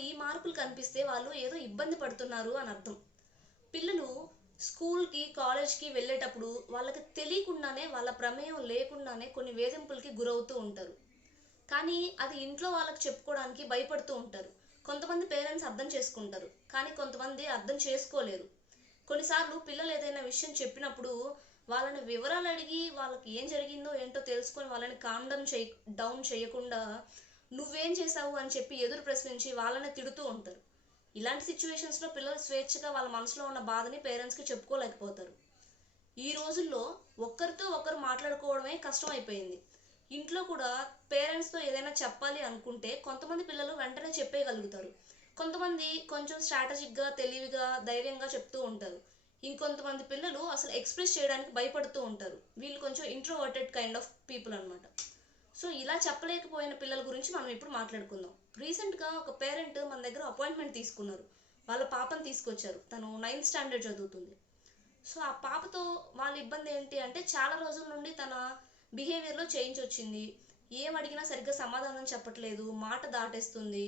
ఈ మార్పులు కనిపిస్తే వాళ్ళు ఏదో ఇబ్బంది పడుతున్నారు అని అర్థం. పిల్లలు స్కూల్‌కి, కాలేజ్‌కి వెళ్ళేటప్పుడు వాళ్ళకి తెలియకుండానే, వాళ్ళ ప్రమేయం లేకుండానే కొన్ని వేధింపులకి గురవుతూ ఉంటారు. కానీ అది ఇంట్లో వాళ్ళకి చెప్పుకోవడానికి భయపడుతూ ఉంటారు. కొంతమంది పేరెంట్స్ అర్థం చేసుకుంటారు. కానీ కొంతమంది అర్థం చేసుకోలేరు. కొన్నిసార్లు పిల్లలు ఏదైనా విషయం చెప్పినప్పుడు వాళ్ళని వివరాలు అడిగి వాళ్ళకి ఏం జరిగిందో ఏంటో తెలుసుకొని వాళ్ళని డౌన్ చేయకుండా నువ్వేం చేశావు అని చెప్పి ఎదురు ప్రశ్నించి వాళ్ళని తిడుతూ ఉంటారు. ఇలాంటి సిచ్యువేషన్స్‌లో పిల్లలు స్వేచ్ఛగా వాళ్ళ మనసులో ఉన్న బాధని పేరెంట్స్‌కి చెప్పుకోలేకపోతారు. ఈ రోజుల్లో ఒక్కరితో ఒకరు మాట్లాడుకోవడమే కష్టమైపోయింది. ఇంట్లో కూడా పేరెంట్స్‌తో ఏదైనా చెప్పాలి అనుకుంటే కొంతమంది పిల్లలు వెంటనే చెప్పేయగలుగుతారు. కొంతమంది కొంచెం స్ట్రాటజిక్‌గా, తెలివిగా, ధైర్యంగా చెప్తూ ఉంటారు. ఇంకొంతమంది పిల్లలు అసలు ఎక్స్‌ప్రెస్ చేయడానికి భయపడుతూ ఉంటారు. వీళ్ళు కొంచెం ఇంట్రోవర్టెడ్ కైండ్ ఆఫ్ పీపుల్ అన్నమాట. సో ఇలా చెప్పలేకపోయిన పిల్లల గురించి మనం ఇప్పుడు మాట్లాడుకుందాం. రీసెంట్‌గా ఒక పేరెంట్ మన దగ్గర అపాయింట్మెంట్ తీసుకున్నారు. వాళ్ళ పాపని తీసుకొచ్చారు. తను 9థ్ స్టాండర్డ్ చదువుతుంది. సో ఆ పాపతో వాళ్ళ ఇబ్బంది ఏంటి అంటే చాలా రోజుల నుండి తన బిహేవియర్‌లో చేంజ్ వచ్చింది. ఏం అడిగినా సరిగ్గా సమాధానం చెప్పట్లేదు. మాట దాటేస్తుంది.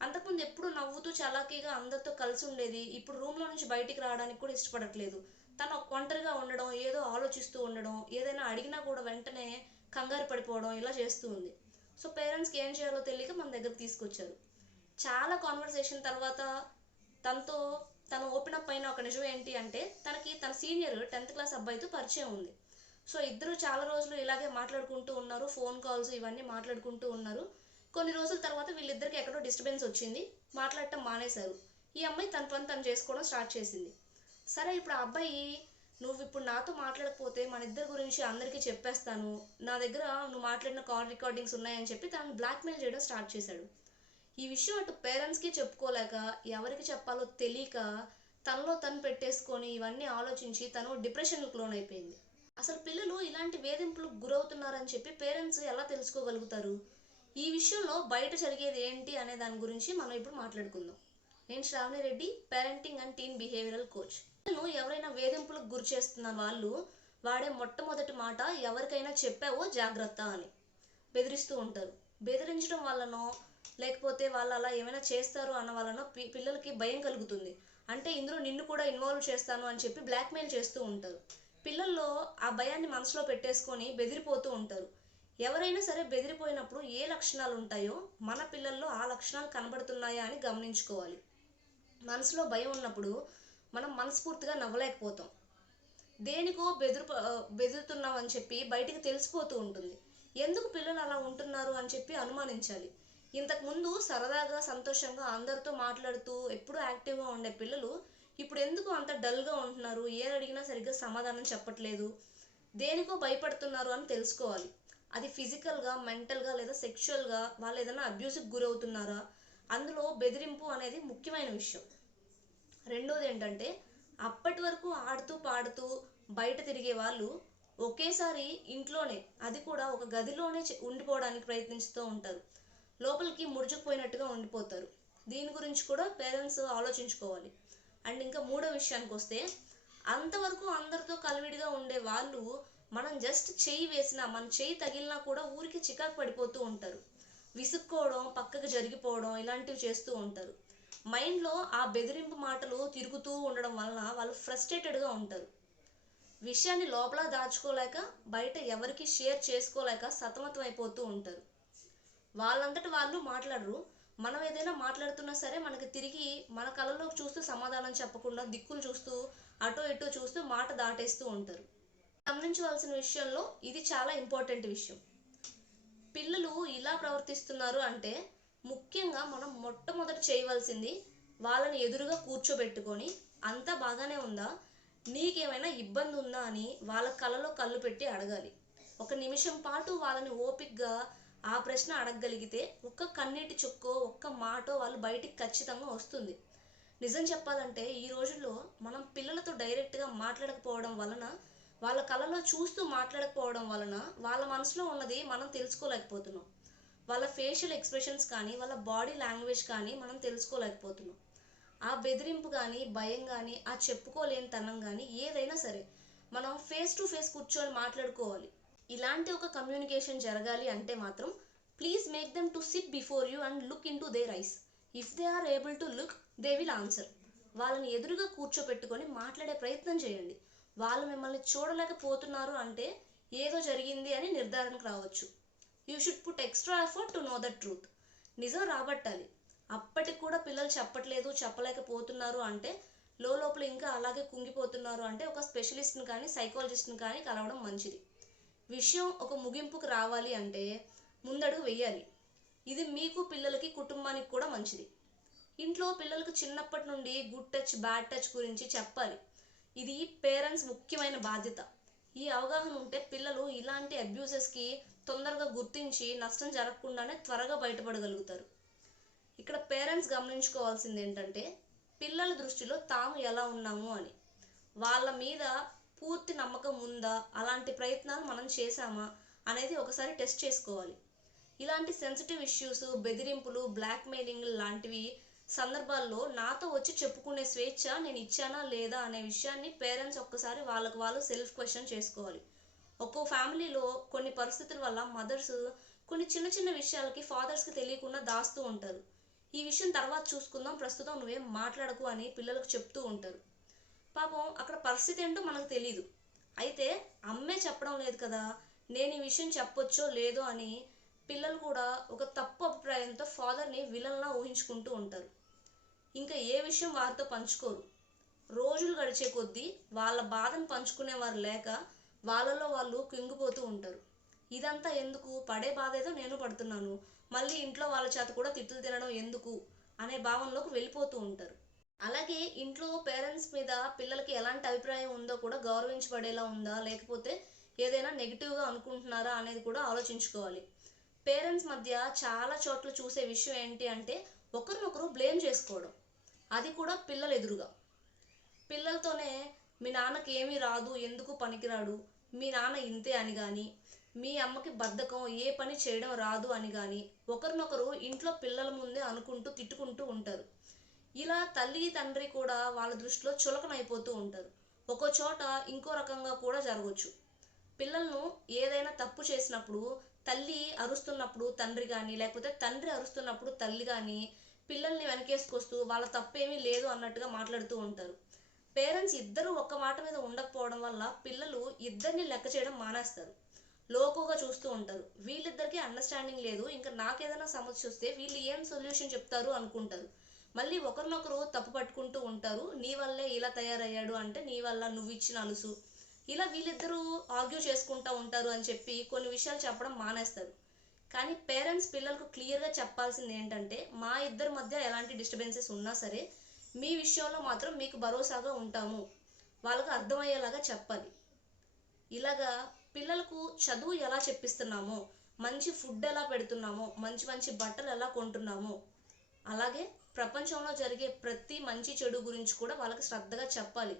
అంతకుముందు ఎప్పుడు నవ్వుతూ చలాకీగా అందరితో కలిసి ఉండేది. ఇప్పుడు రూమ్‌లో నుంచి బయటికి రావడానికి కూడా ఇష్టపడట్లేదు. తను ఒంటరిగా ఉండడం, ఏదో ఆలోచిస్తూ ఉండడం, ఏదైనా అడిగినా కూడా వెంటనే కంగారు పడిపోవడం ఇలా చేస్తూ ఉంది. సో పేరెంట్స్‌కి ఏం చేయాలో తెలియక మన దగ్గరికి తీసుకొచ్చారు. చాలా కాన్వర్సేషన్ తర్వాత తనతో తను ఓపెన్ అప్ అయిన ఒక నిజం ఏంటి అంటే తనకి తన సీనియర్ 10థ్ క్లాస్ అబ్బాయితో పరిచయం ఉంది. సో ఇద్దరు చాలా రోజులు ఇలాగే మాట్లాడుకుంటూ ఉన్నారు. ఫోన్ కాల్స్ ఇవన్నీ మాట్లాడుకుంటూ ఉన్నారు. కొన్ని రోజుల తర్వాత వీళ్ళిద్దరికి ఎక్కడో డిస్టర్బెన్స్ వచ్చింది. మాట్లాడటం మానేశారు. ఈ అమ్మాయి తన పని తను చేసుకోవడం స్టార్ట్ చేసింది. సరే ఇప్పుడు ఆ అబ్బాయి నువ్విప్పుడు నాతో మాట్లాడకపోతే మన ఇద్దరి గురించి అందరికీ చెప్పేస్తాను. నా దగ్గర నువ్వు మాట్లాడిన కాల్ రికార్డింగ్స్ ఉన్నాయని చెప్పి తనని బ్లాక్‌మెయిల్ చేయడం స్టార్ట్ చేశాడు. ఈ విషయం అటు పేరెంట్స్‌కి చెప్పుకోలేక, ఎవరికి చెప్పాలో తెలీక, తనలో తను పెట్టేసుకొని ఇవన్నీ ఆలోచించి తను డిప్రెషన్‌కి లోనైపోయింది. అసలు పిల్లలు ఇలాంటి వేధింపులకు గురవుతున్నారని చెప్పి పేరెంట్స్ ఎలా తెలుసుకోగలుగుతారు? ఈ విషయంలో బయట జరిగేది ఏంటి అనే దాని గురించి మనం ఇప్పుడు మాట్లాడుకుందాం. నేను Sravani Reddy, parenting and teen behavioural coach. పిల్లలను ఎవరైనా వేధింపులకు గురి చేస్తున్న వాళ్ళు వాడే మొట్టమొదటి మాట ఎవరికైనా చెప్పావో జాగ్రత్త అని బెదిరిస్తూ ఉంటారు. బెదిరించడం వల్లనో లేకపోతే వాళ్ళు అలా ఏమైనా చేస్తారు అన్న వలన పిల్లలకి భయం కలుగుతుంది. అంటే ఇందులో నిన్ను కూడా ఇన్వాల్వ్ చేస్తాను అని చెప్పి బ్లాక్మెయిల్ చేస్తూ ఉంటారు. పిల్లల్లో ఆ భయాన్ని మనసులో పెట్టేసుకొని బెదిరిపోతూ ఉంటారు. ఎవరైనా సరే బెదిరిపోయినప్పుడు ఏ లక్షణాలు ఉంటాయో మన పిల్లల్లో ఆ లక్షణాలు కనబడుతున్నాయా అని గమనించుకోవాలి. మనసులో భయం ఉన్నప్పుడు మనం మనస్ఫూర్తిగా నవ్వలేకపోతాం. దేనికో బెదురుతున్నాం అని చెప్పి బయటికి తెలిసిపోతూ ఉంటుంది. ఎందుకు పిల్లలు అలా ఉంటున్నారు అని చెప్పి అనుమానించాలి. ఇంతకుముందు సరదాగా, సంతోషంగా అందరితో మాట్లాడుతూ ఎప్పుడూ యాక్టివ్‌గా ఉండే పిల్లలు ఇప్పుడు ఎందుకు అంత డల్‌గా ఉంటున్నారు? ఏది అడిగినా సరిగ్గా సమాధానం చెప్పట్లేదు. దేనికో భయపడుతున్నారు అని తెలుసుకోవాలి. అది ఫిజికల్‌గా, మెంటల్‌గా లేదా సెక్షువల్‌గా వాళ్ళు ఏదైనా అబ్యూస్‌కి గురవుతున్నారా? అందులో బెదిరింపు అనేది ముఖ్యమైన విషయం. రెండోది ఏంటంటే అప్పటి వరకు ఆడుతూ పాడుతూ బయట తిరిగే వాళ్ళు ఒకేసారి ఇంట్లోనే, అది కూడా ఒక గదిలోనే ఉండిపోవడానికి ప్రయత్నిస్తూ ఉంటారు. లోపలికి ముడుచుకుపోయినట్టుగా ఉండిపోతారు. దీని గురించి కూడా పేరెంట్స్ ఆలోచించుకోవాలి. అండ్ ఇంకా మూడో విషయానికి వస్తే అంతవరకు అందరితో కలివిడిగా ఉండే వాళ్ళు మనం జస్ట్ చెయ్యి వేసినా, మన చెయ్యి తగిలినా కూడా ఊరికి చికాకు పడిపోతూ ఉంటారు. విసుక్కోవడం, పక్కకు జరిగిపోవడం ఇలాంటివి చేస్తూ ఉంటారు. మైండ్లో ఆ బెదిరింపు మాటలు తిరుగుతూ ఉండడం వలన వాళ్ళు ఫ్రస్ట్రేటెడ్‌గా ఉంటారు. విషయాన్ని లోపల దాచుకోలేక, బయట ఎవరికీ షేర్ చేసుకోలేక సతమతం అయిపోతూ ఉంటారు. వాళ్ళంతట వాళ్ళు మాట్లాడరు. మనం ఏదైనా మాట్లాడుతున్నా సరే మనకి తిరిగి మన కళ్ళలోకి చూస్తూ సమాధానం చెప్పకుండా దిక్కులు చూస్తూ, అటో ఇటో చూస్తూ మాట దాటేస్తూ ఉంటారు. గమనించవలసిన విషయంలో ఇది చాలా ఇంపార్టెంట్ విషయం. పిల్లలు ఇలా ప్రవర్తిస్తున్నారు అంటే ముఖ్యంగా మనం మొట్టమొదట చేయవలసింది వాళ్ళని ఎదురుగా కూర్చోబెట్టుకొని అంతా బాగానే ఉందా? నీకేమైనా ఇబ్బంది ఉందా అని వాళ్ళ కళ్ళలో కళ్ళు పెట్టి అడగాలి. ఒక నిమిషం పాటు వాళ్ళని ఓపికగా ఆ ప్రశ్న అడగగలిగితే ఒక్క కన్నీటి చుక్కో, ఒక్క మాటో వాళ్ళు బయటికి ఖచ్చితంగా వస్తుంది. నిజం చెప్పాలంటే ఈ రోజుల్లో మనం పిల్లలతో డైరెక్ట్‌గా మాట్లాడకపోవడం వలన, వాళ్ళ కళ్ళలో చూస్తూ మాట్లాడకపోవడం వలన వాళ్ళ మనసులో ఉన్నది మనం తెలుసుకోలేకపోతున్నాం. వాళ్ళ ఫేషియల్ ఎక్స్ప్రెషన్స్ కానీ, వాళ్ళ బాడీ లాంగ్వేజ్ కానీ మనం తెలుసుకోలేకపోతున్నాం. ఆ బెదిరింపు కానీ, భయం కానీ, ఆ చెప్పుకోలేనితనం కానీ ఏదైనా సరే మనం ఫేస్ టు ఫేస్ కూర్చొని మాట్లాడుకోవాలి. ఇలాంటి ఒక కమ్యూనికేషన్ జరగాలి అంటే మాత్రం please make them to sit before you and look into their eyes. If they are able to look, they will answer. వాళ్ళని ఎదురుగా కూర్చోపెట్టుకొని మాట్లాడే ప్రయత్నం చేయండి. వాళ్ళు మిమ్మల్ని చూడలేకపోతున్నారు అంటే ఏదో జరిగింది అని నిర్ధారణకు రావచ్చు. You should put extra effort to know the truth. నిజం రాబట్టాలి. అప్పటికి కూడా పిల్లలు చెప్పట్లేదు, చెప్పలేకపోతున్నారు అంటే లోపల ఇంకా అలాగే కుంగిపోతున్నారు అంటే ఒక స్పెషలిస్ట్ని కానీ సైకాలజిస్ట్ని కానీ కలవడం మంచిది. విషయం ఒక ముగింపుకు రావాలి అంటే ముందడుగు వెయ్యాలి. ఇది మీకు, పిల్లలకి, కుటుంబానికి కూడా మంచిది. ఇంట్లో పిల్లలకు చిన్నప్పటి నుండి గుడ్ టచ్, బ్యాడ్ టచ్ గురించి చెప్పాలి. ఇది పేరెంట్స్ ముఖ్యమైన బాధ్యత. ఈ అవగాహన ఉంటే పిల్లలు ఇలాంటి అబ్యూసెస్కి తొందరగా గుర్తించి నష్టం జరగకుండానే త్వరగా బయటపడగలుగుతారు. ఇక్కడ పేరెంట్స్ గమనించుకోవాల్సింది ఏంటంటే పిల్లల దృష్టిలో తాము ఎలా ఉన్నాము అని. వాళ్ళ మీద పూర్తి నమ్మకం ఉందా, అలాంటి ప్రయత్నాలు మనం చేశామా అనేది ఒకసారి టెస్ట్ చేసుకోవాలి. ఇలాంటి సెన్సిటివ్ ఇష్యూస్, బెదిరింపులు, బ్లాక్మెయిలింగ్ లాంటివి సందర్భాల్లో నాతో వచ్చి చెప్పుకునే స్వేచ్ఛ నేను ఇచ్చానా లేదా అనే విషయాన్ని పేరెంట్స్ ఒక్కసారి వాళ్ళకు వాళ్ళు సెల్ఫ్ క్వశ్చన్ చేసుకోవాలి. ఒక్కో ఫ్యామిలీలో కొన్ని పరిస్థితుల వల్ల మదర్స్ కొన్ని చిన్న చిన్న విషయాలకి ఫాదర్స్కి తెలియకుండా దాస్తూ ఉంటారు. ఈ విషయం తర్వాత చూసుకుందాం, ప్రస్తుతం నువ్వేం మాట్లాడకు అని పిల్లలకు చెప్తూ ఉంటారు. పాపం అక్కడ పరిస్థితి ఏంటో మనకు తెలీదు. అయితే అమ్మే చెప్పడం లేదు కదా, నేను ఈ విషయం చెప్పొచ్చో లేదో అని పిల్లలు కూడా ఒక తప్పు అభిప్రాయంతో ఫాదర్ని విలన్లా ఊహించుకుంటూ ఉంటారు. ఇంకా ఏ విషయం వారితో పంచుకోరు. రోజులు గడిచే కొద్దీ వాళ్ళ బాధను పంచుకునేవారు లేక వాళ్ళలో వాళ్ళు కుంగిపోతూ ఉంటారు. ఇదంతా ఎందుకు, పడే బాధ ఏదో నేను పడుతున్నాను, మళ్ళీ ఇంట్లో వాళ్ళ చేత కూడా తిట్లు తినడం ఎందుకు అనే భావనలోకి వెళ్ళిపోతూ ఉంటారు. అలాగే ఇంట్లో పేరెంట్స్ మీద పిల్లలకి ఎలాంటి అభిప్రాయం ఉందో కూడా గౌరవించబడేలా ఉందా, లేకపోతే ఏదైనా నెగిటివ్గా అనుకుంటున్నారా అనేది కూడా ఆలోచించుకోవాలి. పేరెంట్స్ మధ్య చాలా చోట్ల చూసే విషయం ఏంటి అంటే ఒకరినొకరు బ్లేమ్ చేసుకోవడం, అది కూడా పిల్లలు ఎదురుగా. పిల్లలతోనే మీ నాన్నకి ఏమీ రాదు, ఎందుకు పనికిరాడు, మీ నాన్న ఇంతే అని కానీ, మీ అమ్మకి బద్ధకం, ఏ పని చేయడం రాదు అని కానీ ఒకరినొకరు ఇంట్లో పిల్లల ముందే అనుకుంటూ తిట్టుకుంటూ ఉంటారు. ఇలా తల్లి తండ్రి కూడా వాళ్ళ దృష్టిలో చులకనైపోతూ ఉంటారు. ఒక్కో చోట ఇంకో రకంగా కూడా జరగవచ్చు. పిల్లలను ఏదైనా తప్పు చేసినప్పుడు తల్లి అరుస్తున్నప్పుడు తండ్రి కానీ, లేకపోతే తండ్రి అరుస్తున్నప్పుడు తల్లి కానీ పిల్లల్ని వెనకేసుకొస్తూ వాళ్ళ తప్పేమీ లేదు అన్నట్టుగా మాట్లాడుతూ ఉంటారు. పేరెంట్స్ ఇద్దరు ఒక్క మాట మీద ఉండకపోవడం వల్ల పిల్లలు ఇద్దరిని లెక్క చేయడం మానేస్తారు. లోకుగా చూస్తూ ఉంటారు. వీళ్ళిద్దరికీ అండర్స్టాండింగ్ లేదు, ఇంకా నాకేదైనా సమస్య వస్తే వీళ్ళు ఏం సొల్యూషన్ చెప్తారు అనుకుంటారు. మళ్ళీ ఒకరినొకరు తప్పు పట్టుకుంటూ ఉంటారు. నీ వల్లే ఇలా తయారయ్యాడు అంటే నీ వల్ల, నువ్వు ఇచ్చిన అలుసు, ఇలా వీళ్ళిద్దరూ ఆర్గ్యూ చేసుకుంటూ ఉంటారు అని చెప్పి కొన్ని విషయాలు చెప్పడం మానేస్తారు. కానీ పేరెంట్స్ పిల్లలకు క్లియర్గా చెప్పాల్సింది ఏంటంటే మా ఇద్దరి మధ్య ఎలాంటి డిస్టర్బెన్సెస్ ఉన్నా సరే మీ విషయంలో మాత్రం మీకు భరోసాగా ఉంటాము, వాళ్ళకు అర్థమయ్యేలాగా చెప్పాలి. ఇలాగా పిల్లలకు చదువు ఎలా చెప్పిస్తున్నామో, మంచి ఫుడ్ ఎలా పెడుతున్నామో, మంచి మంచి బట్టలు ఎలా కొంటున్నామో, అలాగే ప్రపంచంలో జరిగే ప్రతి మంచి చెడు గురించి కూడా వాళ్ళకి శ్రద్ధగా చెప్పాలి.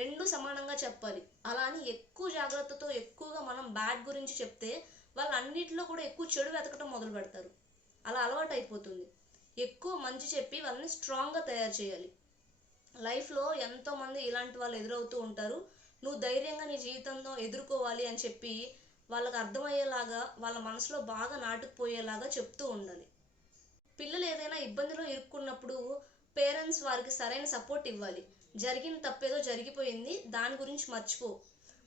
రెండు సమానంగా చెప్పాలి. అలా అని ఎక్కువ జాగ్రత్తతో ఎక్కువగా మనం బ్యాడ్ గురించి చెప్తే వాళ్ళు అన్నిటిలో కూడా ఎక్కువ చెడు వెతకటం మొదలు పెడతారు. అలా అలవాటు అయిపోతుంది. ఎక్కువ మంచి చెప్పి వాళ్ళని స్ట్రాంగ్గా తయారు చేయాలి. లైఫ్లో ఎంతోమంది ఇలాంటి వాళ్ళు ఎదురవుతూ ఉంటారు. నువ్వు ధైర్యంగా నీ జీవితంలో ఎదుర్కోవాలి అని చెప్పి వాళ్ళకి అర్థమయ్యేలాగా, వాళ్ళ మనసులో బాగా నాటుకుపోయేలాగా చెప్తూ ఉండాలి. పిల్లలు ఏదైనా ఇబ్బందిలో ఇరుక్కున్నప్పుడు పేరెంట్స్ వారికి సరైన సపోర్ట్ ఇవ్వాలి. జరిగిన తప్పేదో జరిగిపోయింది, దాని గురించి మర్చిపో,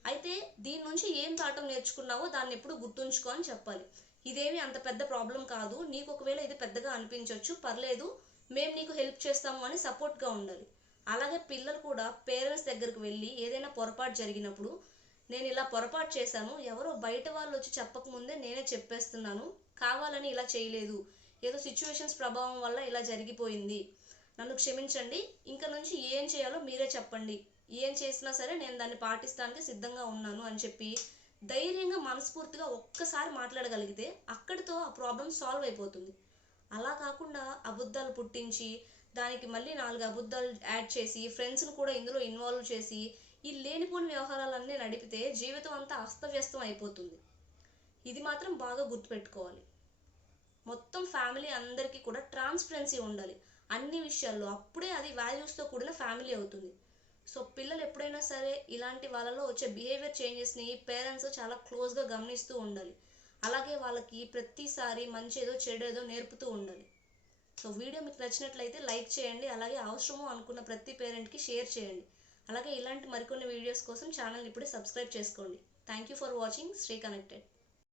అయితే దీని నుంచి ఏం పాఠం నేర్చుకున్నావో దాన్ని ఎప్పుడు గుర్తుంచుకో అని చెప్పాలి. ఇదేమి అంత పెద్ద ప్రాబ్లం కాదు, నీకు ఒకవేళ ఇది పెద్దగా అనిపించవచ్చు, పర్లేదు, మేము నీకు హెల్ప్ చేస్తాము అని సపోర్ట్గా ఉండాలి. అలాగే పిల్లలు కూడా పేరెంట్స్ దగ్గరికి వెళ్ళి ఏదైనా పొరపాటు జరిగినప్పుడు నేను ఇలా పొరపాటు చేశాను, ఎవరో బయట వాళ్ళు వచ్చి చెప్పకముందే నేనే చెప్పేస్తున్నాను, కావాలని ఇలా చేయలేదు, ఏదో సిచ్యువేషన్స్ ప్రభావం వల్ల ఇలా జరిగిపోయింది, నన్ను క్షమించండి, ఇంక నుంచి ఏం చేయాలో మీరే చెప్పండి, ఏం చేసినా సరే నేను దాన్ని పాటిస్తానికి సిద్ధంగా ఉన్నాను అని చెప్పి ధైర్యంగా మనస్ఫూర్తిగా ఒక్కసారి మాట్లాడగలిగితే అక్కడితో ఆ ప్రాబ్లం సాల్వ్ అయిపోతుంది. అలా కాకుండా అబద్ధాలు పుట్టించి దానికి మళ్ళీ 4 అబద్ధాలు యాడ్ చేసి ఫ్రెండ్స్ను కూడా ఇందులో ఇన్వాల్వ్ చేసి ఈ లేనిపోని వ్యవహారాలన్నీ నడిపితే జీవితం అంతా అస్తవ్యస్తం అయిపోతుంది. ఇది మాత్రం బాగా గుర్తుపెట్టుకోవాలి. మొత్తం ఫ్యామిలీ అందరికీ కూడా ట్రాన్స్పరెన్సీ ఉండాలి అన్ని విషయాల్లో, అప్పుడే అది వాల్యూస్తో కూడిన ఫ్యామిలీ అవుతుంది. సో పిల్లలు ఎప్పుడైనా సరే ఇలాంటి వాళ్ళలో వచ్చే బిహేవియర్ చేంజెస్ని పేరెంట్స్ చాలా క్లోజ్గా గమనిస్తూ ఉండాలి. అలాగే వాళ్ళకి ప్రతిసారి మంచి ఏదో చెడు ఏదో నేర్పుతూ ఉండాలి. సో వీడియో మీకు నచ్చినట్లయితే లైక్ చేయండి, అలాగే అవసరము అనుకున్న ప్రతి పేరెంట్కి షేర్ చేయండి. అలాగే ఇలాంటి మరికొన్ని వీడియోస్ కోసం ఛానల్ని ఇప్పుడే సబ్స్క్రైబ్ చేసుకోండి. Thank you for watching. Stay connected.